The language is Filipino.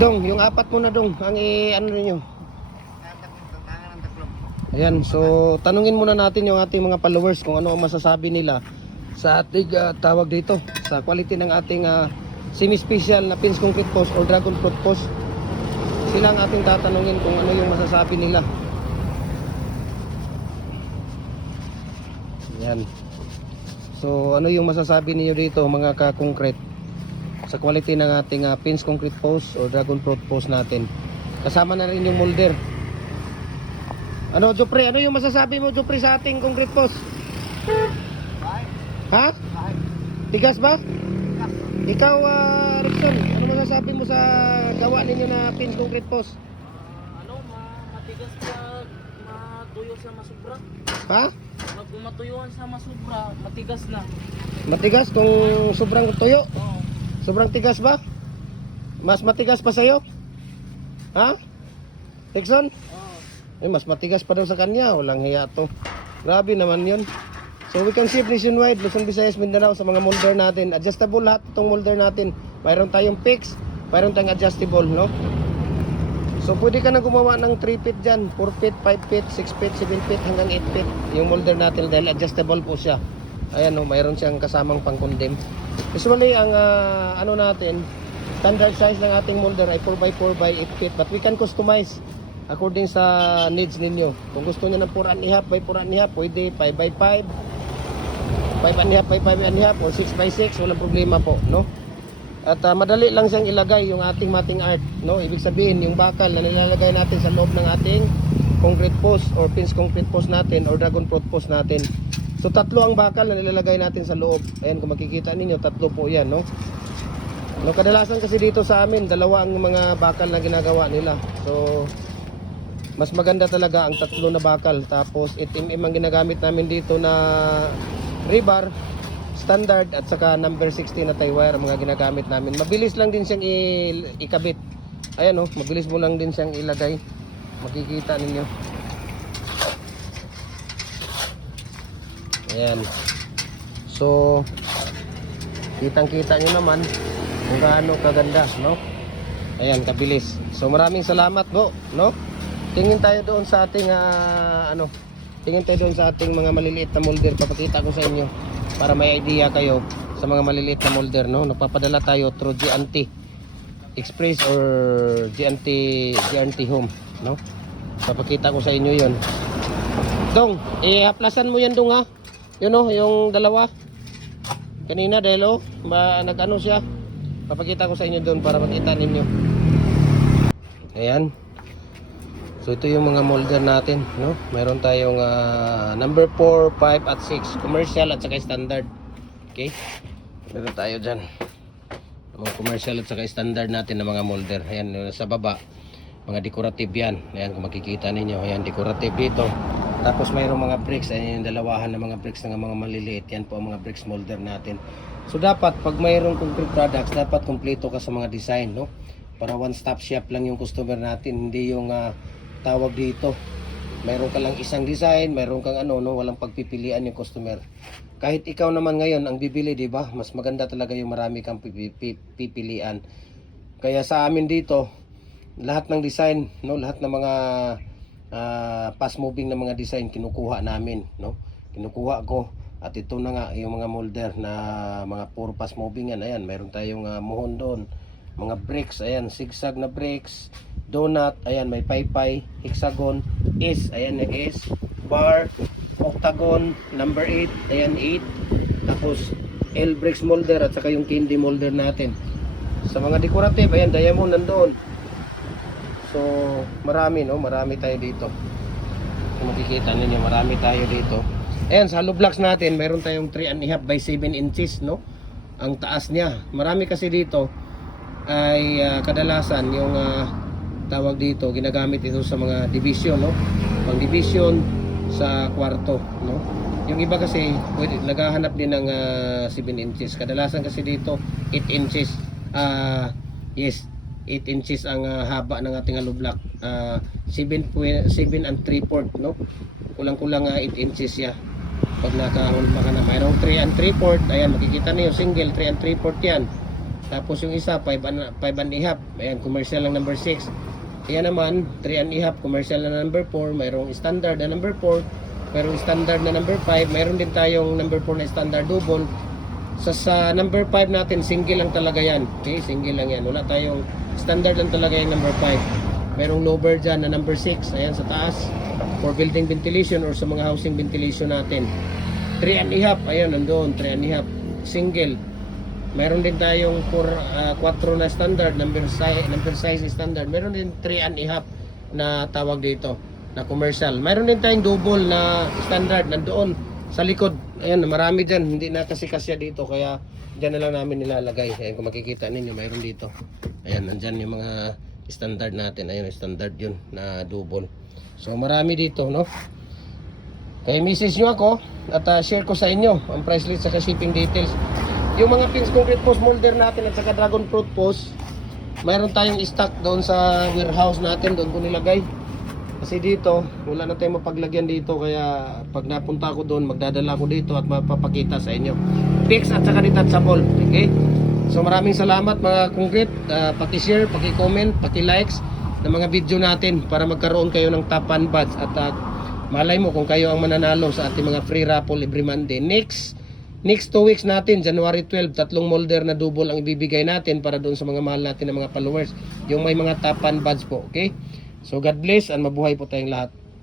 Dong, yung apat mo na dong, ang ano ninyo. Ayan, so tanungin muna natin yung ating mga followers kung ano ang masasabi nila sa ating tawag dito, sa quality ng ating semi-special na pins concrete post or dragon fruit post. Sila ang ating tatanungin kung ano yung masasabi nila. Ayan. So ano yung masasabi niyo dito mga ka-concrete sa quality ng ating pins concrete post or dragon fruit post natin. Kasama na rin yung molder. Ano Jopre, ano yung masasabi mo Jopre sa ating concrete post? Ha? Tigas ba? Ikaw Rickson, ano masasabi mo sa gawa ninyo na pins concrete post? Matigas pa, matuyo sa masubra. Ha? Pag matuyuan sa masubra, matigas na. Matigas kung sobrang tuyo? Oo. Sobrang tigas ba? Mas matigas pa sa'yo? Ha? Rickson? Mas matigas pa daw sa kanya. Walang hiya to. Grabe naman yun. So we can ship nationwide, Luzon, Visayas, Mindanao sa mga molder natin. Adjustable lahat itong molder natin. Mayroon tayong fix, mayroon tayong adjustable, no? So pwede ka na gumawa ng 3 feet dyan, 4 feet, 5 feet, 6 feet, 7 feet, hanggang 8 feet. Yung molder natin dahil adjustable po siya. Ayan o, mayroon siyang kasamang pang-condemn. Usually ang ano natin, standard size ng ating molder ay 4x4 by 8 feet. But we can customize according sa needs ninyo. Kung gusto niyo ng 4.5 by 4.5, pwede 5x5, 5.5 by 5.5 or 6x6, walang problema po, no? At madali lang siyang ilagay yung ating mating art, no? Ibig sabihin yung bakal na nilalagay natin sa loob ng ating concrete post or pins concrete post natin or dragon fruit post natin. So tatlo ang bakal na nilalagay natin sa loob. Ayan, kung makikita ninyo, tatlo po yan, no? No, kadalasan kasi dito sa amin, dalawa ang mga bakal na ginagawa nila. So mas maganda talaga ang tatlo na bakal. Tapos 8mm ang ginagamit namin dito na rebar standard at saka number 16 na tie wire ang mga ginagamit namin. Mabilis lang din siyang ikabit. Ayan, oh, mabilis mo lang din siyang ilagay. Makikita ninyo. Ayan. So kitang-kita nyo naman kung gaano kaganda, no? Ayan, kabilis. So maraming salamat po, no? Tingin tayo doon sa ating tingin tayo doon sa ating mga maliliit na molder. Papakita ko sa inyo para may idea kayo sa mga maliliit na molder, no? Nagpapadala tayo through GNT Express or GNT Home, no? Papakita ko sa inyo 'yon. Dong, haplasan mo yan dong, ha? Yun, no, yung dalawa. Kanina dahil nag-ano siya. Papakita ko sa inyo doon para makita ninyo. Ayan. So ito yung mga molder natin, no? Meron tayong number 4, 5 at 6, commercial at saka standard. Okay? Meron tayo diyan. Mga commercial at saka standard natin na mga molder. Ayan, sa baba, mga decorative yan. Ayan, kung makikita ninyo, ayan, decorative dito. Tapos mayroong mga bricks, ayan yung dalawahan ng mga bricks ng mga maliliit. Yan po ang mga bricks molder natin. So dapat, pag mayroong concrete products, dapat kumpleto ka sa mga design, no? Para one-stop shop lang yung customer natin, hindi yung tawag dito mayroon ka lang isang design, mayroon kang walang pagpipilian yung customer. Kahit ikaw naman ngayon ang bibili, di ba? Mas maganda talaga yung marami kang pipilian. Kaya sa amin dito, lahat ng design, no, lahat ng mga fast moving na mga design kinukuha namin, no? Kinukuha ko. At ito na nga yung mga molder na mga puro fast moving yan. Ayan, mayroon tayong muhon doon. Mga bricks, ayan, zigzag na bricks, donut, ayan, may paypay, hexagon, S, ayan yung S, bar, octagon, number 8, ayan 8, tapos L bricks molder at saka yung candy molder natin. Sa mga decorative, ayan, diamond nandoon. So marami, no, marami tayo dito. Kung makikita ninyo, marami tayo dito. Ayan, sa hollow blocks natin, mayroon tayong 3.5 by 7 inches, no, ang taas niya. Marami kasi dito ay kadalasan yung tawag dito, ginagamit ito sa mga division, no? Pang division sa kwarto, no? Yung iba kasi pwede naghahanap din ng 7 inches. Kadalasan kasi dito 8 inches. Yes, 8 inches ang haba ng ating hollow block. 7 and 3/4, no? Kulang-kulang 8 inches siya. Pag nakahulma ka na, mayroong 3 and 3/4. Ayan, makikita niyo single 3 and 3/4 yan. Tapos yung isa 5 and a half. Ayan, commercial lang number 6. Ayan naman 3 and a half, commercial na number 4. Mayroong standard na number 4. Mayroong standard na number 5. Mayroon din tayong number 4 na standard double. Sa number 5 natin, single lang talaga yan. Okay, single lang yan. Wala tayong standard lang talaga yung number 5. Mayroong lower dyan na number 6. Ayan sa taas. For building ventilation or sa mga housing ventilation natin. 3 and a half. Ayan, nandoon. 3 and a half. Single. Mayroon din tayong 4 na standard. Number size standard. Mayroon din 3 and a half na tawag dito. Na commercial. Mayroon din tayong double na standard. Nandoon sa likod. Ayan, marami dyan. Hindi na kasi kasya dito. Kaya dyan na lang namin nilalagay. Ayan, kung makikita ninyo, mayroon dito. Ayan, nandyan yung mga standard natin. Ayan, standard yun na double. So, marami dito, no? Kaya message nyo ako at share ko sa inyo ang price list sa shipping details. Yung mga pins concrete post molder natin at saka dragon fruit post, mayroon tayong stock doon sa warehouse natin. Doon ko nilagay. Kasi dito, wala na tayong mapaglagyan dito. Kaya pag napunta ko doon, magdadala ko dito at mapapakita sa inyo. Fix at saka detachable. Okay? So maraming salamat mga concrete. Paki-share, paki-comment, paki-likes ng mga video natin para magkaroon kayo ng top 1 badge. At malay mo kung kayo ang mananalo sa ating mga free raffle every Monday. Next 2 weeks natin, January 12, 3 molder na double ang ibibigay natin para doon sa mga mahal natin ng mga followers. Yung may mga top 1 badge po. Okay? So God bless and mabuhay po tayong lahat.